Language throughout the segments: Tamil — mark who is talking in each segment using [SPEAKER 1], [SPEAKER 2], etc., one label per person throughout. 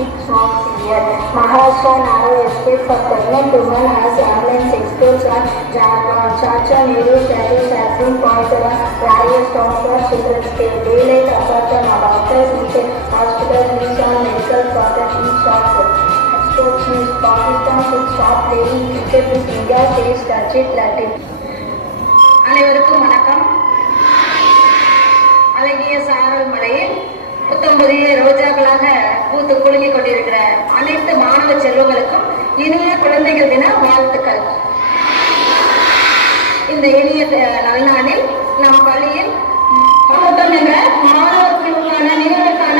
[SPEAKER 1] six months a year. Maharashtra narrow escape for pregnant women has airlines exports on Jharkhand. Chacha Nehru status has been pointed on various towns for children's care. Daylight assertion on doctors in hospital needs on medical product each of Sports news Pakistan should stop playing cricket with India, says Rajit Latif.
[SPEAKER 2] அனைவருக்கும் வணக்கம் அழகிய சாரல் மலையில் புத்தம் புதிய ரோஜாக்களாக பூத்து குலுங்கிக் கொண்டிருக்கிற அனைத்து மாணவ செல்வங்களுக்கும் இனிய குழந்தைகள் தின வாழ்த்துக்கள். இந்த இனிய த- நல்நாளில் நம் பள்ளியில் என்ற மாணவர்களுக்கான நினைவுக்கான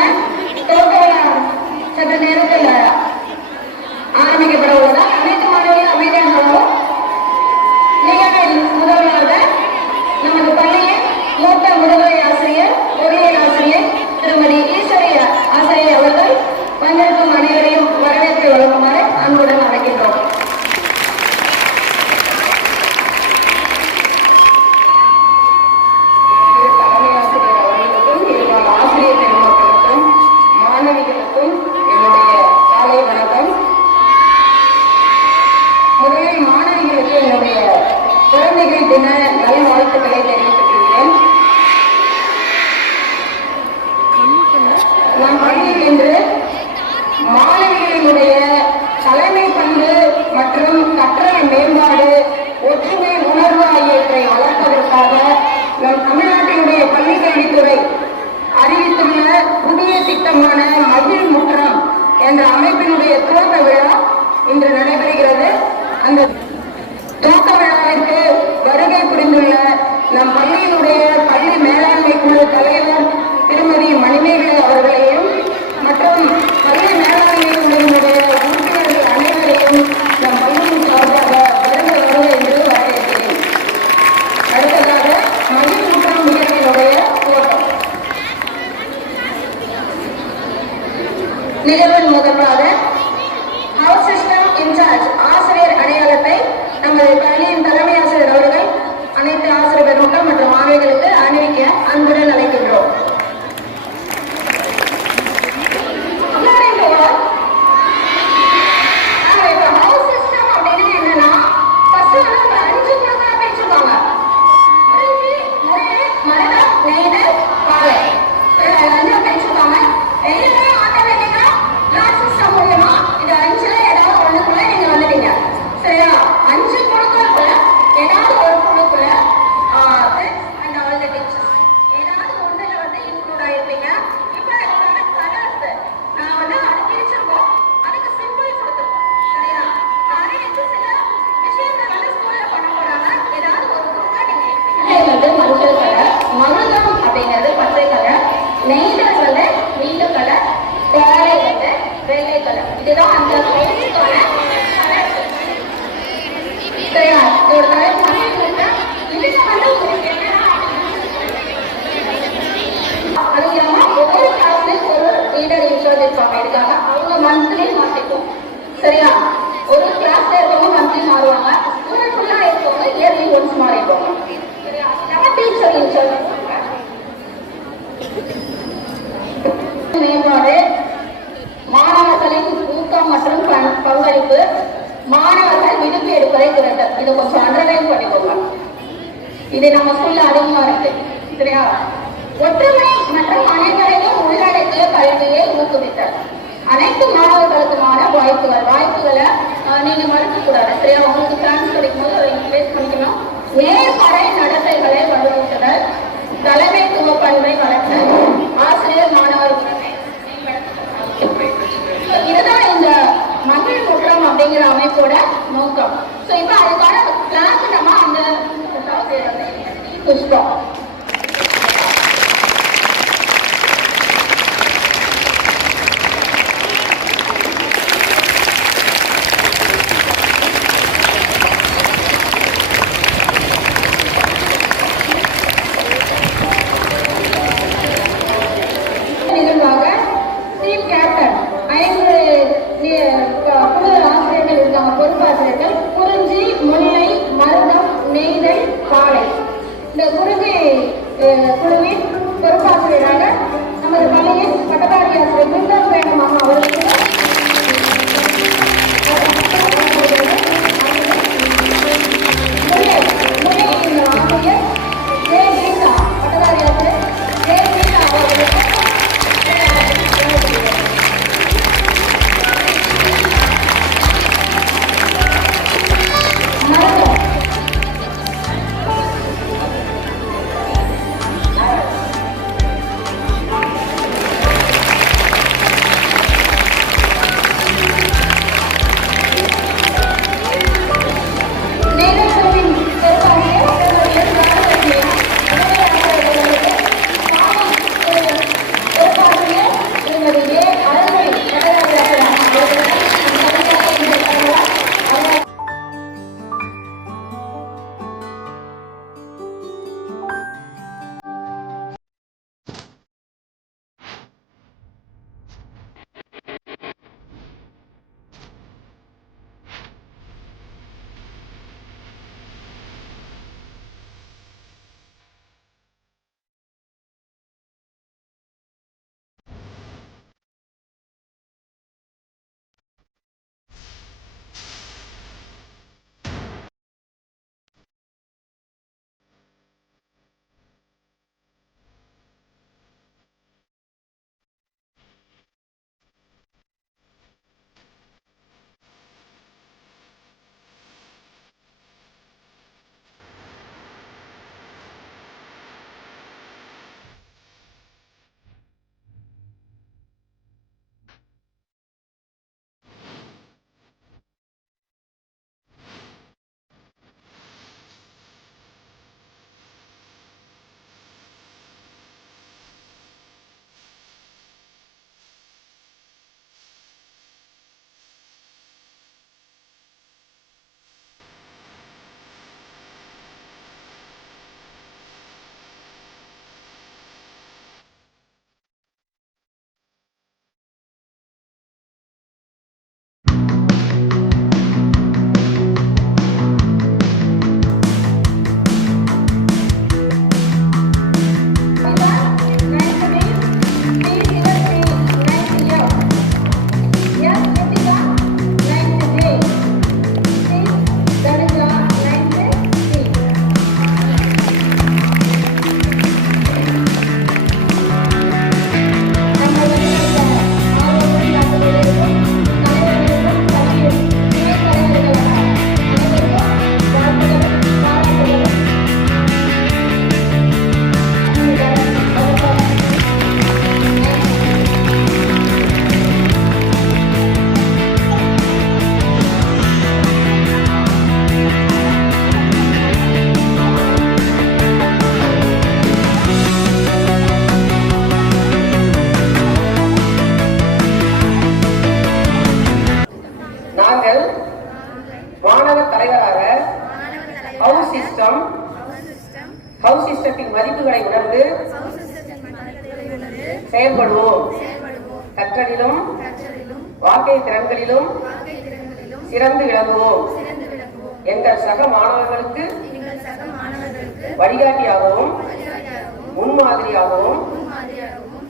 [SPEAKER 2] நம் பள்ளியில் இன்று மாணவிகளினுடைய தலைமை பண்பு மற்றும் கற்றலை மேம்பாடு ஒற்றுமை உணர்வு ஆகியவற்றை வளர்ப்பதற்காக நம் தமிழ்நாட்டினுடைய பள்ளிக்கல்வித்துறை அறிவித்துள்ள புதிய திட்டமான மகிழ் முற்றம் என்ற அமைப்பினுடைய துவக்க விழா இன்று நடைபெறுகிறது. அந்த துவக்க விழாவிற்கு வருகை புரிந்துள்ள நம் கலர் தேரை இதுதான் அந்த கலருக்கான கலர் சரியா? இதோட கலர் வந்து அது ஒவ்வொரு ஒரு லீடர் இன்சார்ஜ் இருப்பாங்க அவங்க மந்த்லி மாத்திக்கும் சரியா ஒரு கிளாஸ்ல இது நம்ம ஸ்கூல்ல அதிகமா இருக்கு சரியா ஒற்றுமை மற்றும் அனைவரையும் உள்ளடக்கிய கல்வியை ஊக்குவித்தல். அனைத்து மாணவர்களுக்குமான வாய்ப்புகள் வாய்ப்புகளை நீங்க மறுக்க கூடாது சரியா? உங்களுக்கு சான்ஸ் கிடைக்கும் போது அதை யூட்டிலைஸ் பண்ணிக்கணும். நேர்மறை நடத்தைகளை வலுவூட்டுதல். தலைமைத்துவ பண்பை வளர்த்தல். ஆசிரியர் மாணவர் இதுதான் இந்த மகிழ் குற்றம் அப்படிங்கிற அமைப்போட நோக்கம். ஸோ இப்போ அதுக்கான கிளாஸ் நம்ம அந்த புஷ்பம் நிகழ்வாக
[SPEAKER 3] வாழ்க்கை திறன்களிலும் சிறந்து விளங்குவோம். எங்கள் சக மாணவர்களுக்கு வழிகாட்டியாகவும் முன்மாதிரியாகவும்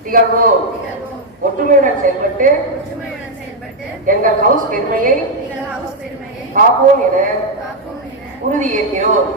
[SPEAKER 3] திகழ்வோம். ஒற்றுமையுடன் செயல்பட்டு எங்கள் ஹவுஸ் பெருமையை காப்போம் என உறுதியேற்கிறோம்.